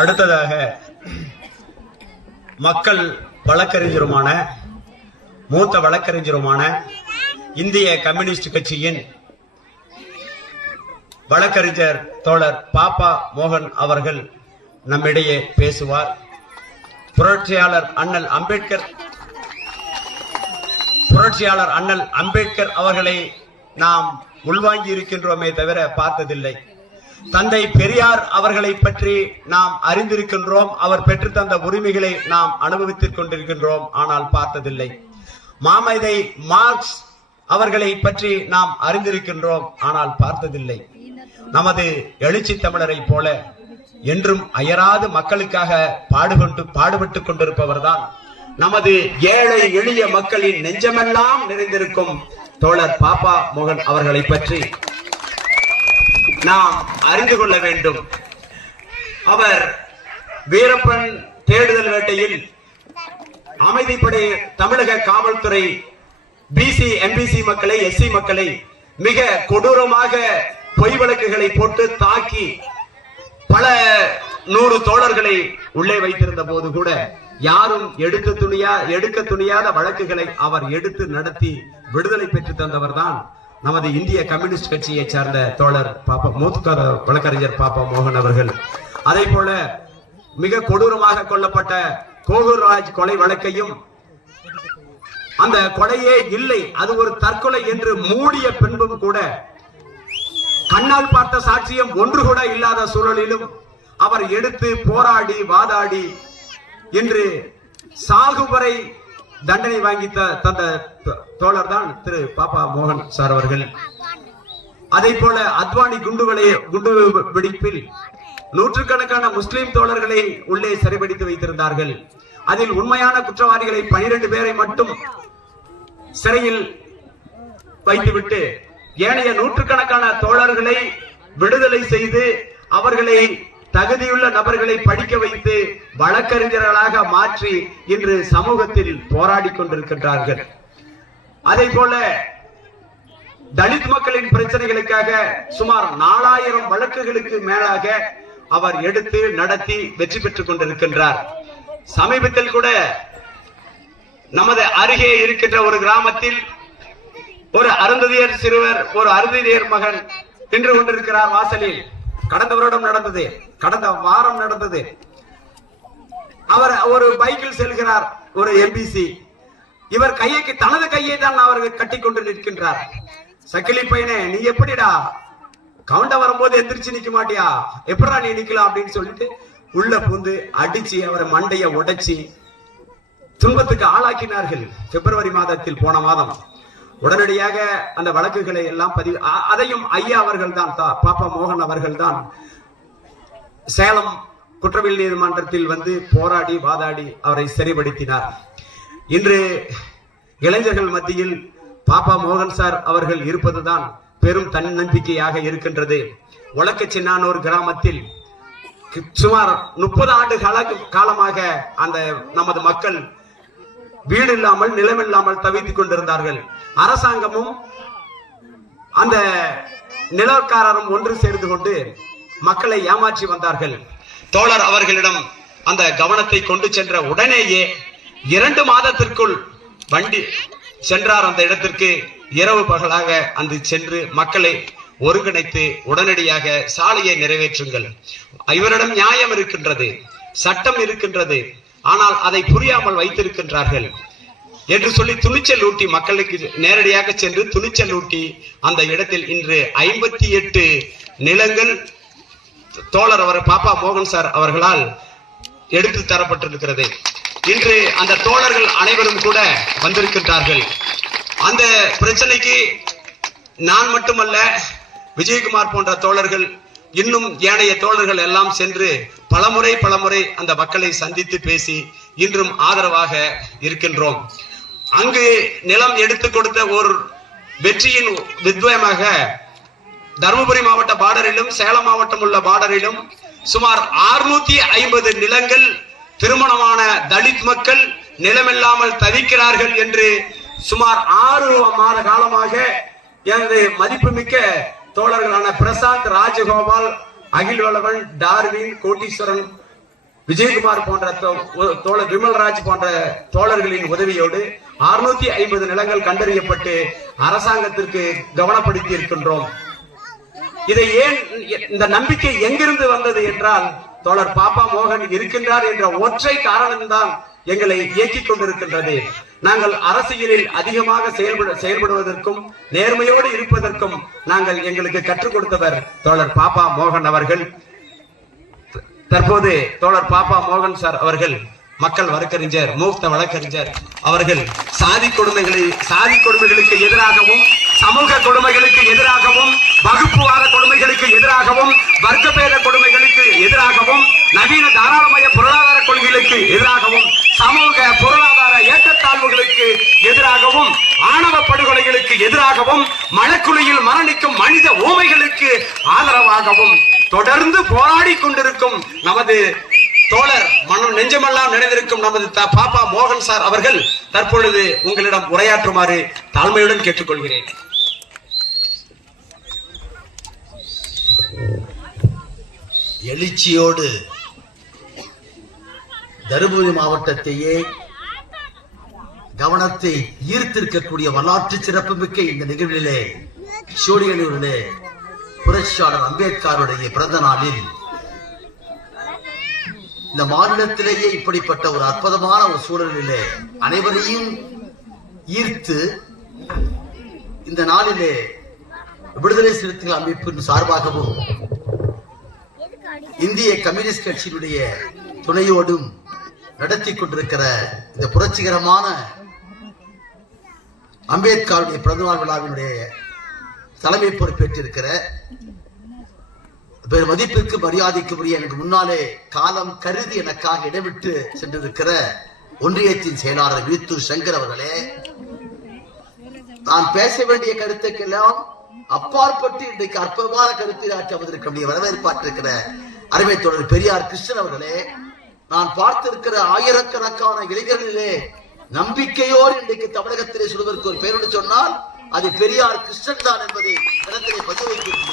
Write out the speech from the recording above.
அடுத்ததாக மக்கள் வழக்கறிஞருமான மூத்த வழக்கறிஞருமான இந்திய கம்யூனிஸ்ட் கட்சியின் வழக்கறிஞர் தோழர் பாப்பா மோகன் அவர்கள் நம்மிடையே பேசுவார். புரட்சியாளர் அண்ணல் அம்பேத்கர் அவர்களை நாம் உள்வாங்கி இருக்கின்றோமே தவிர பார்த்ததில்லை. தந்தை பெரியார் அவர்களை பற்றி நாம் அறிந்திருக்கின்றோம். அவர் பெற்று தந்த உரிமைகளை நாம் அனுபவித்துக் கொண்டிருக்கின்றோம், ஆனால் பார்த்ததில்லை. மாமேதை மார்க்ஸ் அவர்களை பற்றி நாம் அறிந்திருக்கின்றோம், ஆனால் பார்த்ததில்லை. நமது எழுச்சி தமிழரை போல என்றும் அயராது மக்களுக்காக பாடுபட்டுக் கொண்டிருப்பவர்தான் நமது ஏழை எளிய மக்களின் நெஞ்சமெல்லாம் நிறைந்திருக்கும் தோழர் பாப்பா மோகன் அவர்களை பற்றி நாம் அறிந்து கொள்ள வேண்டும். அவர் வீரப்பன் தேடுதல் வேட்டையில் அமைதிப்படை, தமிழக காவல்துறை, பிசி எம்பிசி மக்களை, எஸ்சி மக்களை மிக கொடூரமாக பொய் வழக்குகளை போட்டு தாக்கி பல 100 தோழர்களை உள்ளே வைத்திருந்த போது கூட யாரும் எடுக்க துணியாத வழக்குகளை அவர் எடுத்து நடத்தி விடுதலை பெற்று தந்தவர் தான் நமது இந்திய கம்யூனிஸ்ட் கட்சியை சார்ந்த தோழர் மூத்த வழக்கறிஞர் பாப்பா மோகன் அவர்கள். அதே போல மிக கொடூரமாக கொல்லப்பட்ட கோகுர்ராஜ் கொலை வழக்கையும் அந்த கொலையே இல்லை, அது ஒரு தற்கொலை என்று மூடிய பின்பும் கூட கண்ணால் பார்த்த சாட்சியம் ஒன்று கூட இல்லாத சூழலிலும் அவர் எடுத்து போராடி வாதாடி இன்று சாகுவரை தண்டனை வாங்கி தந்த தோழர் தான் திரு பாப்பா மோகன் சார் அவர்கள். அதே போல அத்வானி குண்டு வெடிப்பில் நூற்றுக்கணக்கான முஸ்லிம் தோழர்களை உள்ளே சிறைபிடித்து வைத்திருந்தார்கள். அதில் உண்மையான குற்றவாளிகளை 12 பேரை மட்டும் சிறையில் வைத்துவிட்டு ஏனைய நூற்றுக்கணக்கான தோழர்களை விடுதலை செய்து அவர்களை தகுதியுள்ள நபர்களை படிக்க வைத்து வழக்கறிஞர்களாக மாற்றி இன்று சமூகத்தில் போராடி கொண்டிருக்கின்றார்கள். அதே போல தலித் மக்களின் பிரச்சனைகளுக்காக சுமார் 4000 வழக்குகளுக்கு மேலாக அவர் எடுத்து நடத்தி வெற்றி பெற்றுக் கொண்டிருக்கின்றார். சமீபத்தில் கூட நமது அருகே இருக்கின்ற ஒரு கிராமத்தில் ஒரு அருந்ததியர் சிறுவர், ஒரு அருந்ததியர் மகன் நின்று கொண்டிருக்கிறார் வாசலில். கடந்த வருடம் நடந்தது, கடந்த வாரம் நடந்தது. அவர் ஒரு பைக்கில் செல்கிறார், ஒரு எம்பிசி. இவர் தனது கையை தான் அவர்கள் கட்டி கொண்டு நிற்கின்றார். சக்கிலி பையனே, நீ எப்படிடா கவுண்ட வரும்போது எந்திரிச்சு நிக்க மாட்டியா, எப்படா நீ நிக்கலாம் அப்படின்னு சொல்லிட்டு உள்ள பூந்து அடிச்சு அவரை மண்டைய உடைச்சி துன்பத்துக்கு ஆளாக்கினார்கள். பிப்ரவரி மாதத்தில், போன மாதம் உடனடியாக அந்த வழக்குகளை எல்லாம் அதையும் ஐயா அவர்கள் தான், பாப்பா மோகன் அவர்கள் தான் சேலம் குற்றவியல் நீதிமன்றத்தில் வந்து போராடி வாதாடி அவரை சிறைப்படுத்தினார். இன்று இளைஞர்கள் மத்தியில் பாப்பா மோகன் சார் அவர்கள் இருப்பதுதான் பெரும் தன்னம்பிக்கையாக இருக்கின்றது. ஒலக்கச்சின்னானூர் கிராமத்தில் சுமார் 30 ஆண்டு காலமாக அந்த நமது மக்கள் வீடு இல்லாமல் நிலம் இல்லாமல் தவித்துக் கொண்டிருந்தார்கள். அரசாங்கமும் அந்த நிலக்காரரும் ஒன்று சேர்ந்து கொண்டு மக்களை ஏமாற்றி வந்தார்கள். தோழர் அவர்களிடம் அந்த கவனத்தை கொண்டு சென்ற உடனேயே 2 மாதத்திற்குள் வண்டி சென்றார் அந்த இடத்திற்கு. இரவு பகலாக அந்த சென்று மக்களை ஒருங்கிணைத்து உடனடியாக சாலையை நிறைவேற்றுங்கள், இவரிடம் நியாயம் இருக்கின்றது, சட்டம் இருக்கின்றது, ஆனால் அதை புரியாமல் வைத்திருக்கின்றார்கள் என்று சொல்லி துணிச்சல் ஊட்டி, மக்களுக்கு நேரடியாக சென்று துணிச்சல் ஊட்டி அந்த இடத்தில் இன்று 58 நிலங்கள் தோழர் அவர் பாப்பா மோகன் சார் அவர்களால் எடுத்து தரப்பட்டிருக்கிறது. இன்று அந்த தோழர்கள் அனைவரும் கூட வந்திருக்கின்றார்கள். அந்த பிரச்சனைக்கு நான் மட்டுமல்ல, விஜயகுமார் போன்ற தோழர்கள், இன்னும் ஏனைய தோழர்கள் எல்லாம் சென்று பலமுறை அந்த மக்களை சந்தித்து பேசி இன்றும் ஆதரவாக இருக்கின்றோம். அங்கு நிலம் எடுத்து கொடுத்த ஒரு வெற்றியின் வித்வயமாக தருமபுரி மாவட்ட பார்டரிலும் சேலம் மாவட்டம் உள்ள பார்டரிலும் சுமார் 650 நிலங்கள் திருமணமான தலித் மக்கள் நிலமில்லாமல் தவிக்கிறார்கள் என்று சுமார் 6 மாத காலமாக எனது மதிப்புமிக்க தோழர்களான பிரசாந்த், ராஜகோபால், அகில்வளவன், டார்வின், கோட்டீஸ்வரன், விஜயகுமார் போன்ற தோழர் விமல்ராஜ் போன்ற தோழர்களின் உதவியோடு 650 நிலங்கள் கண்டறியப்பட்டு அரசாங்கத்திற்கு கவனப்படுத்தி இருக்கின்றோம். இதை ஏன், இந்த நம்பிக்கை எங்கிருந்து வந்தது என்றால், தோழர் பாப்பா மோகன் இருக்கின்றார் என்ற ஒற்றை காரணம்தான் எங்களை இயக்கிக் கொண்டிருக்கின்றது. நாங்கள் அரசியலில் அதிகமாக செயல்படுவதற்கும் நேர்மையோடு இருப்பதற்கும் எங்களுக்கு கற்றுக் கொடுத்தவர் தோழர் பாப்பா மோகன் அவர்கள். தற்போது தோழர் பாப்பா மோகன் சார் அவர்கள் மக்கள் வழக்கறிஞர், மூத்த வழக்கறிஞர் அவர்கள் சாதி கொடுமைகளுக்கு எதிராகவும், சமூக கொடுமைகளுக்கு எதிராகவும், வகுப்புவாத கொடுமைகளுக்கு எதிராகவும், வர்க்கபேத கொடுமைகளுக்கு எதிராகவும், நவீன தாராளமய பொருளாதார கொள்கைகளுக்கு எதிராகவும், சமூக பொருளாதார ஏற்றத்தாழ்வுகளுக்கு எதிராகவும், ஆணவ படுகொலைகளுக்கு எதிராகவும், மணக்குழியில் மரணிக்கும் மனித ஊமைகளுக்கு ஆதரவாகவும் தொடர்ந்து போராடி கொண்டிருக்கும் நமது தோழர் மனம் நெஞ்சமெல்லாம் நிறைந்திருக்கும் நமது பாப்பா மோகன் சார் அவர்கள் தற்பொழுது உங்களிடம் உரையாற்றுமாறு தாழ்மையுடன் கேட்டுக்கொள்கிறேன். எழுச்சியோடு தருமபுரி மாவட்டத்தையே கவனத்தை ஈர்த்திருக்கக்கூடிய வரலாற்று சிறப்புமிக்க இந்த நிகழ்விலே சோழியனூரிலே புரட்சியாளர் அம்பேத்கருடைய பிறந்த நாளில் இந்த மாநிலத்திலேயே இப்படிப்பட்ட ஒரு அற்புதமான ஒரு சூழலிலே அனைவரையும் ஈர்த்து இந்த நாளிலே விடுதலை சிறுத்தைகள் அமைப்பின் சார்பாகவும் இந்திய கம்யூனிஸ்ட் கட்சியினுடைய துணையோடும் நடத்தி கொண்டிருக்கிற இந்த புரட்சிகரமான அம்பேத்கருடைய பிறந்தநாள் விழாவினுடைய தலைமை பொறுப்பேற்றிருக்கிற மதிப்பிற்கு மரியாதைக்குரிய எனக்கு முன்னாலே காலம் கருதி எனக்காக இடவிட்டு சென்றிருக்கிற ஒன்றியத்தின் செயலாளர் வீத்தூர் சங்கர் அவர்களே, நான் பேச வேண்டிய கருத்துக்கெல்லாம் அப்பாற்பட்டு இன்றைக்கு அற்புதமான கருத்திலாற்றி அமர்ந்திருக்க வரவேற்பாற்றிருக்கிற அருமை தோழர் பெரியார் கிருஷ்ணன் அவர்களே, நான் பார்த்திருக்கிற ஆயிரக்கணக்கான இளைஞர்களிலே நம்பிக்கையோடு இன்றைக்கு தமிழகத்திலே சொல்வதற்கு ஒரு பெயரோடு சொன்னால் அது பெரியார் கிருஷ்ணன் தான் என்பதை இடத்திலே பதிவு வைத்திருக்கிறார்.